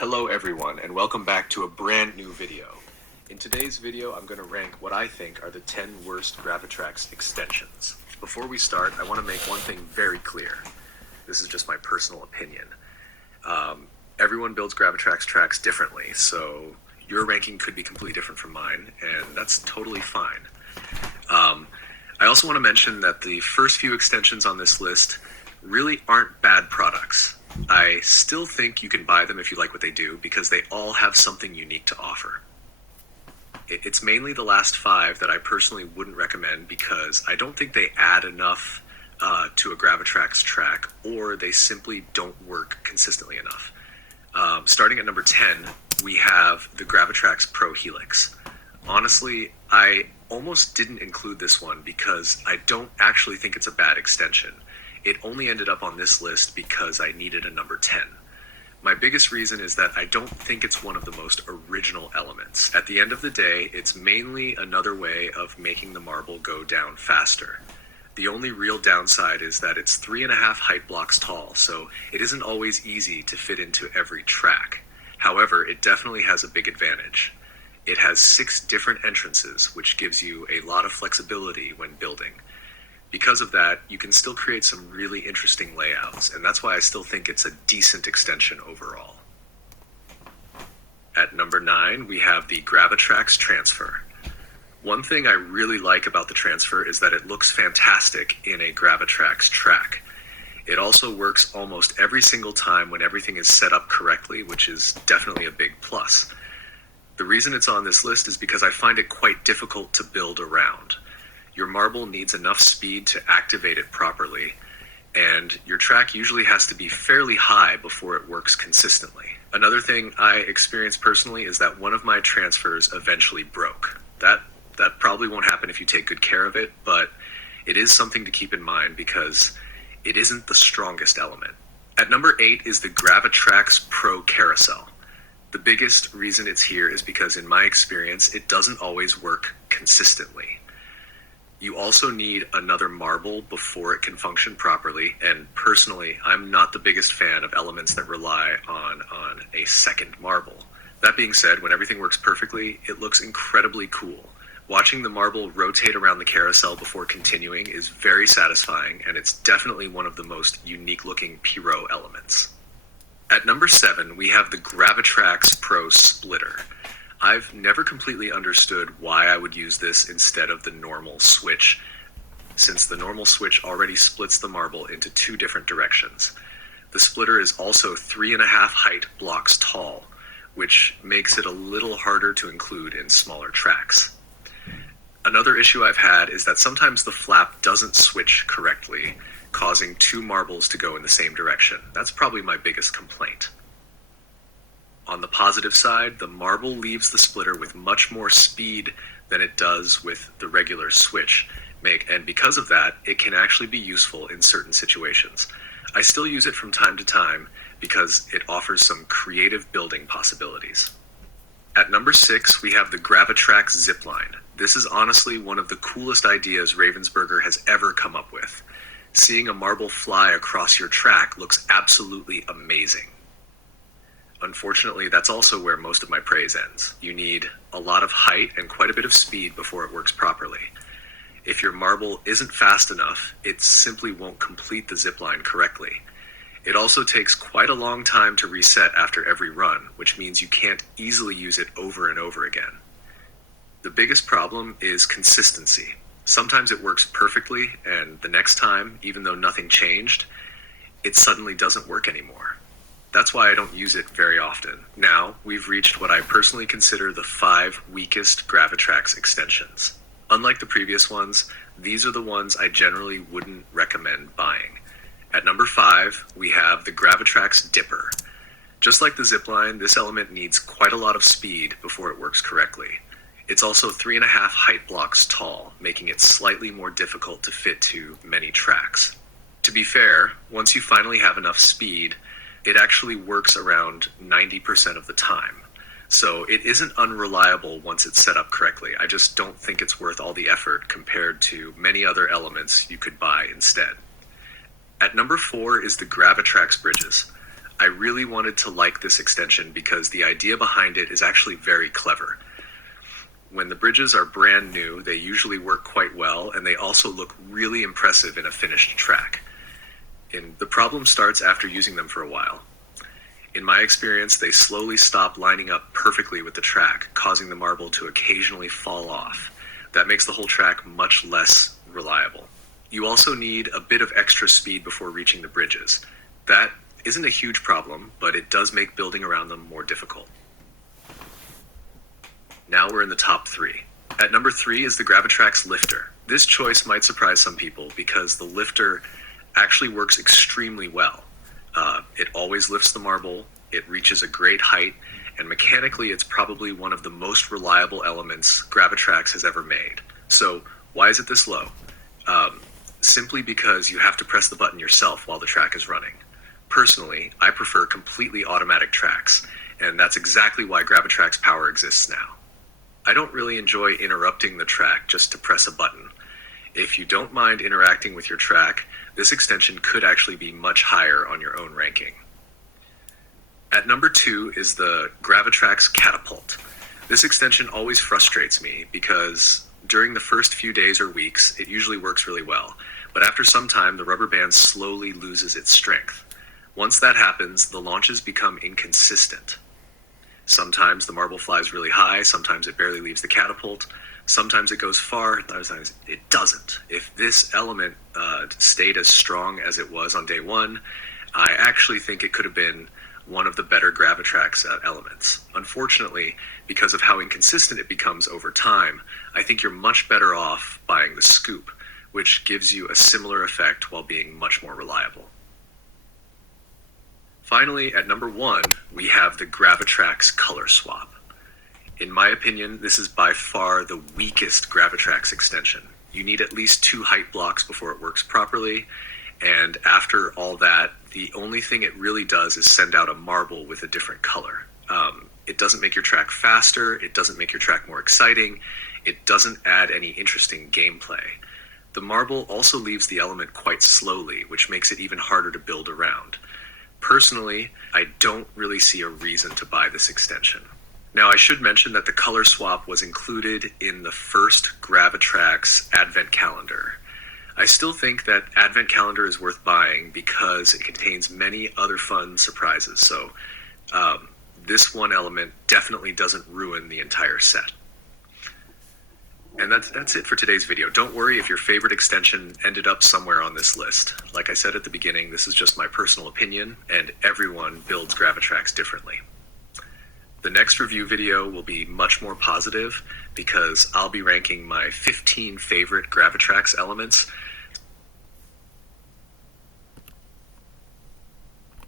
Hello everyone, and welcome back to a brand new video. In today's video, I'm going to rank what I think are the 10 worst GraviTrax extensions. Before we start, I want to make one thing very clear. This is just my personal opinion. Everyone builds GraviTrax tracks differently, so your ranking could be completely different from mine, and that's totally fine. I also want to mention that the first few extensions on this list really aren't bad products. I still think you can buy them if you like what they do, because they all have something unique to offer. It's mainly the last 5 that I personally wouldn't recommend, because I don't think they add enough to a GraviTrax track, or they simply don't work consistently enough. Starting at number 10, we have the GraviTrax Pro Helix. Honestly, I almost didn't include this one because I don't actually think it's a bad extension. It only ended up on this list because I needed a number 10. My biggest reason is that I don't think it's one of the most original elements. At the end of the day, it's mainly another way of making the marble go down faster. The only real downside is that it's 3.5 height blocks tall, so it isn't always easy to fit into every track. However, it definitely has a big advantage. It has 6 different entrances, which gives you a lot of flexibility when building. Because of that, you can still create some really interesting layouts, and that's why I still think it's a decent extension overall. At number 9, we have the GraviTrax Transfer. One thing I really like about the Transfer is that it looks fantastic in a GraviTrax track. It also works almost every single time when everything is set up correctly, which is definitely a big plus. The reason it's on this list is because I find it quite difficult to build around. Your marble needs enough speed to activate it properly, and your track usually has to be fairly high before it works consistently. Another thing I experienced personally is that one of my transfers eventually broke. That probably won't happen if you take good care of it, but it is something to keep in mind because it isn't the strongest element. At number 8 is the GraviTrax Pro Carousel. The biggest reason it's here is because in my experience, it doesn't always work consistently. You also need another marble before it can function properly, and personally, I'm not the biggest fan of elements that rely on a second marble. That being said, when everything works perfectly, it looks incredibly cool. Watching the marble rotate around the carousel before continuing is very satisfying, and it's definitely one of the most unique-looking Pyro elements. At number 7, we have the GraviTrax Pro Splitter. I've never completely understood why I would use this instead of the normal switch, since the normal switch already splits the marble into 2 different directions. The splitter is also 3.5 height blocks tall, which makes it a little harder to include in smaller tracks. Another issue I've had is that sometimes the flap doesn't switch correctly, causing 2 marbles to go in the same direction. That's probably my biggest complaint. On the positive side, the marble leaves the splitter with much more speed than it does with the regular switch, and because of that, it can actually be useful in certain situations. I still use it from time to time because it offers some creative building possibilities. At number 6, we have the GraviTrax Zipline. This is honestly one of the coolest ideas Ravensburger has ever come up with. Seeing a marble fly across your track looks absolutely amazing. Unfortunately, that's also where most of my praise ends. You need a lot of height and quite a bit of speed before it works properly. If your marble isn't fast enough, it simply won't complete the zipline correctly. It also takes quite a long time to reset after every run, which means you can't easily use it over and over again. The biggest problem is consistency. Sometimes it works perfectly, and the next time, even though nothing changed, it suddenly doesn't work anymore. That's why I don't use it very often. Now, we've reached what I personally consider the 5 weakest GraviTrax extensions. Unlike the previous ones, these are the ones I generally wouldn't recommend buying. At number 5, we have the GraviTrax Dipper. Just like the Zipline, this element needs quite a lot of speed before it works correctly. It's also 3.5 height blocks tall, making it slightly more difficult to fit to many tracks. To be fair, once you finally have enough speed, it actually works around 90% of the time. So it isn't unreliable once it's set up correctly. I just don't think it's worth all the effort compared to many other elements you could buy instead. At number 4 is the GraviTrax Bridges. I really wanted to like this extension because the idea behind it is actually very clever. When the bridges are brand new, they usually work quite well, and they also look really impressive in a finished track. And the problem starts after using them for a while. In my experience, they slowly stop lining up perfectly with the track, causing the marble to occasionally fall off. That makes the whole track much less reliable. You also need a bit of extra speed before reaching the bridges. That isn't a huge problem, but it does make building around them more difficult. Now we're in the top 3. At number 3 is the GraviTrax lifter. This choice might surprise some people because the lifter actually works extremely well. It always lifts the marble, it reaches a great height, and mechanically it's probably one of the most reliable elements GraviTrax has ever made. So why is it this low? Simply because you have to press the button yourself while the track is running. Personally, I prefer completely automatic tracks, and that's exactly why GraviTrax Power exists now. I don't really enjoy interrupting the track just to press a button. If you don't mind interacting with your track, this extension could actually be much higher on your own ranking. At number 2 is the GraviTrax Catapult. This extension always frustrates me because during the first few days or weeks, it usually works really well, but after some time, the rubber band slowly loses its strength. Once that happens, the launches become inconsistent. Sometimes the marble flies really high, sometimes it barely leaves the catapult, sometimes it goes far, other times it doesn't. If this element stayed as strong as it was on day 1, I actually think it could have been one of the better GraviTrax elements. Unfortunately, because of how inconsistent it becomes over time, I think you're much better off buying the scoop, which gives you a similar effect while being much more reliable. Finally, at number 1, we have the GraviTrax Color Swap. In my opinion, this is by far the weakest GraviTrax extension. You need at least 2 height blocks before it works properly, and after all that, the only thing it really does is send out a marble with a different color. It doesn't make your track faster, it doesn't make your track more exciting, it doesn't add any interesting gameplay. The marble also leaves the element quite slowly, which makes it even harder to build around. Personally, I don't really see a reason to buy this extension. Now, I should mention that the color swap was included in the first GraviTrax Advent Calendar. I still think that Advent Calendar is worth buying because it contains many other fun surprises, so this one element definitely doesn't ruin the entire set. And that's it for today's video. Don't worry if your favorite extension ended up somewhere on this list. Like I said at the beginning, this is just my personal opinion, and everyone builds GraviTrax differently. The next review video will be much more positive because I'll be ranking my 15 favorite GraviTrax elements